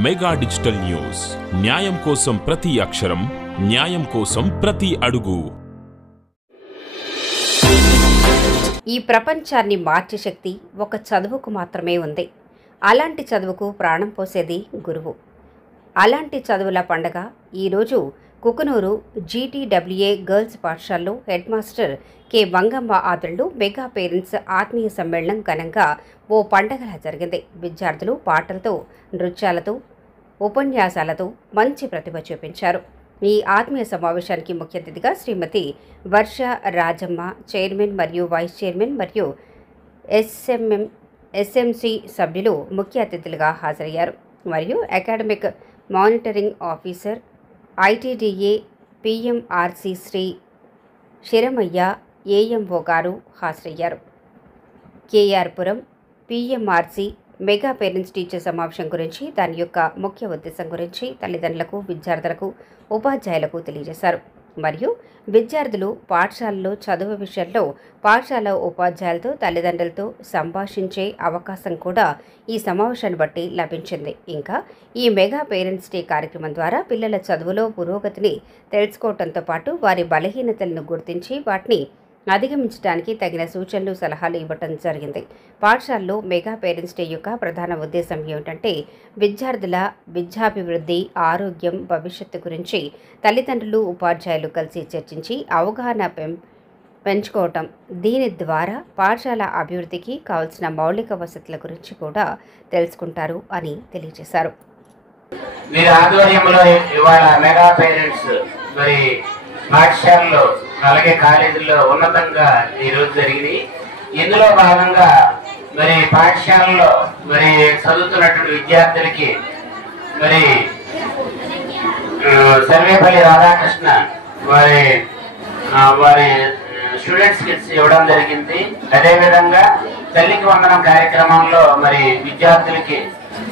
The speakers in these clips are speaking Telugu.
మెగా డిజిటల్ న్యూస్, న్యాయం కోసం ప్రతి అక్షరం, న్యాయం కోసం ప్రతి అడుగు. ఈ ప్రపంచాన్ని మార్చే శక్తి ఒక చదువుకు మాత్రమే ఉంది. అలాంటి చదువుకు ప్రాణం పోసేది గురువు. అలాంటి చదువుల పండగ ఈరోజు కుకునూరు GTWA గర్ల్స్ పాఠశాలలో హెడ్ మాస్టర్ కె వంగమ్మ ఆధ్వర్యంలో మెగా పేరెంట్స్ ఆత్మీయ సమ్మేళనం ఘనంగా ఓ పండగలా జరిగింది. విద్యార్థులు పాటలతో, నృత్యాలతో, ఉపన్యాసాలతో మంచి ప్రతిభ చూపించారు. ఈ ఆత్మీయ సమావేశానికి ముఖ్య అతిథిగా శ్రీమతి వర్ష రాజమ్మ, చైర్మన్ మరియు వైస్ చైర్మన్ మరియు SMC సభ్యులు ముఖ్య అతిథులుగా హాజరయ్యారు. మరియు academic monitoring officer ITDA PMRC Shri Siramayya AMO గారు హాజరయ్యారు. KR-పురం PMRC మెగా పేరెంట్స్ టీచర్ సమావేశం గురించి, దాని యొక్క ముఖ్య ఉద్దేశం గురించి తల్లిదండ్రులకు, విద్యార్థులకు, ఉపాధ్యాయులకు తెలియజేశారు. మరియు విద్యార్థులు పాఠశాలలో చదువు విషయంలో పాఠశాల ఉపాధ్యాయులతో, తల్లిదండ్రులతో సంభాషించే అవకాశం కూడా ఈ సమావేశాన్ని బట్టి లభించింది. ఇంకా ఈ మెగా పేరెంట్స్ డే కార్యక్రమం ద్వారా పిల్లల చదువులో పురోగతిని తెలుసుకోవడంతో పాటు వారి బలహీనతలను గుర్తించి వాటిని అధిగమించడానికి తగిన సూచనలు, సలహాలు ఇవ్వటం జరిగింది. పాఠశాలలో మెగా పేరెంట్స్ డే యొక్క ప్రధాన ఉద్దేశం ఏమిటంటే విద్యార్థుల విద్యాభివృద్ధి, ఆరోగ్యం, భవిష్యత్తు గురించి తల్లిదండ్రులు, ఉపాధ్యాయులు కలిసి చర్చించి అవగాహన పెంచుకోవటం. దీని ద్వారా పాఠశాల అభివృద్ధికి కావాల్సిన మౌలిక వసతుల గురించి కూడా తెలుసుకుంటారు అని తెలియజేశారు. పాఠశాలలో అలాగే కాలేజీల్లో ఉన్నతంగా ఈరోజు జరిగింది. ఇందులో భాగంగా మరి పాఠశాలలో మరి చదువుతున్నటువంటి విద్యార్థులకి మరి సర్వేపల్లి రాధాకృష్ణ వారి స్టూడెంట్స్ కిట్స్ ఇవ్వడం జరిగింది. అదేవిధంగా తల్లికి వందనం కార్యక్రమంలో మరి విద్యార్థులకి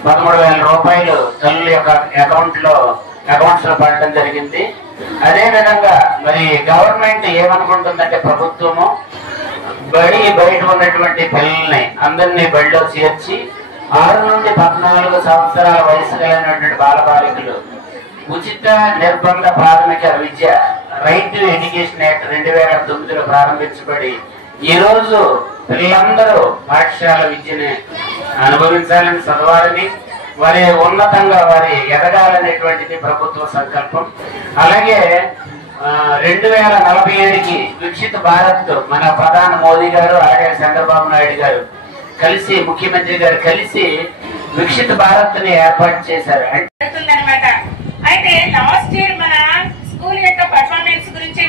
13,000 రూపాయలు తల్లుల యొక్క అకౌంట్స్ లో పడడం జరిగింది. అదే విధంగా మరి గవర్నమెంట్ ఏమనుకుంటుందంటే ప్రభుత్వము బయట ఉన్నటువంటి పిల్లల్ని అందరినీ బడిలో చేర్చి 6 నుండి 14 సంవత్సరాల వయసు కలిగినటువంటి బాలబాలికలు ఉచిత నిర్బంధ ప్రాథమిక విద్య రైట్ టు ఎడ్యుకేషన్ యాక్ట్ 2009లో ప్రారంభించబడి ఈ రోజు పిల్లలందరూ పాఠశాల విద్యని అనుభవించాలని, చదవాలని, వారి ఉన్నతంగా వారి ఎదగాలనేటువంటిది ప్రభుత్వ సంకల్పం. అలాగే 2047కి వికసిత భారత్ మన ప్రధాని మోదీ గారు, అలాగే చంద్రబాబు నాయుడు గారు కలిసి, ముఖ్యమంత్రి గారు కలిసి వికసిత భారత్ ని ఏర్పాటు చేశారు. అయితే లాస్ట్ ఇయర్ మన స్కూల్ యొక్క పర్ఫార్మెన్స్ గురించి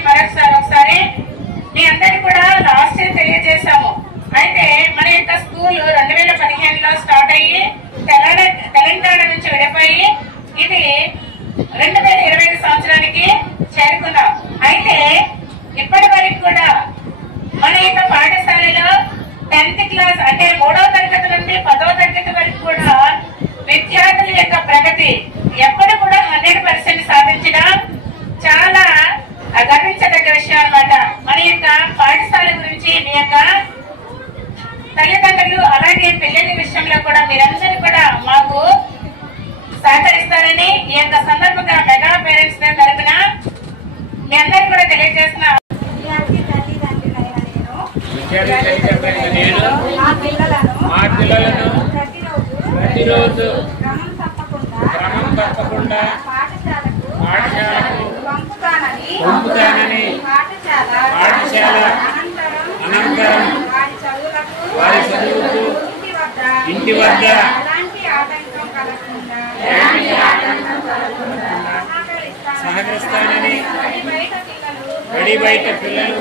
ఒకసారి మీ అందరికి కూడా లాస్ట్ ఇయర్ తెలియజేశాము. అయితే మన యొక్క స్కూల్ 2015లో స్టార్ట్ అయ్యి తెలంగాణ నుంచి విడిపోయి ఇది 2025 సంవత్సరానికి చేరుకున్నాం. అయితే ఇప్పటి వరకు కూడా మన యొక్క పాఠశాలలో 10th క్లాస్ అంటే 3వ తరగతి నుండి 10వ తరగతి వరకు కూడా విద్యార్థుల యొక్క ప్రగతి ఎప్పుడు కూడా 100% సాధించడం చాలా గర్వించదగ్గ విషయం అన్నమాట. మన యొక్క పాఠశాల గురించి మీ యొక్క తల్లిదండ్రులు అలాగే పిల్లల విషయంలో కూడా మీరందరూ కూడా మాకు సహకరిస్తారని ఈ యొక్క సందర్భంగా మెగా పేరెంట్స్ డే తరపున మీ అందరూ కూడా తెలియజేస్తున్నా. ప్రతిరోజు క్రమం తప్పకుండా పాఠశాలకు పంపుతానని పాఠశాల అనంతరం వారి చదువుకు ఇంటి వద్ద సహకరిస్తానని బడి బయట పిల్లలు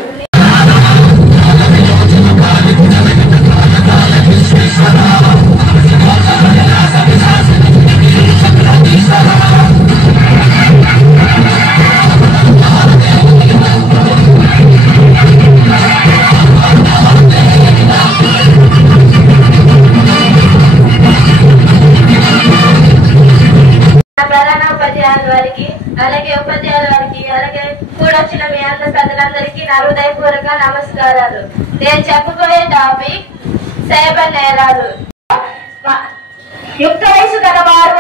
అలాగే ఉపాధ్యాయుల వారికి, అలాగే కూడొచ్చిన మీ అందరికీ నా హృదయపూర్వక నమస్కారాలు. నేను చెప్పబోయే టాపిక్ సైబర్ నేరాలు. యుక్త వయసు గల వారు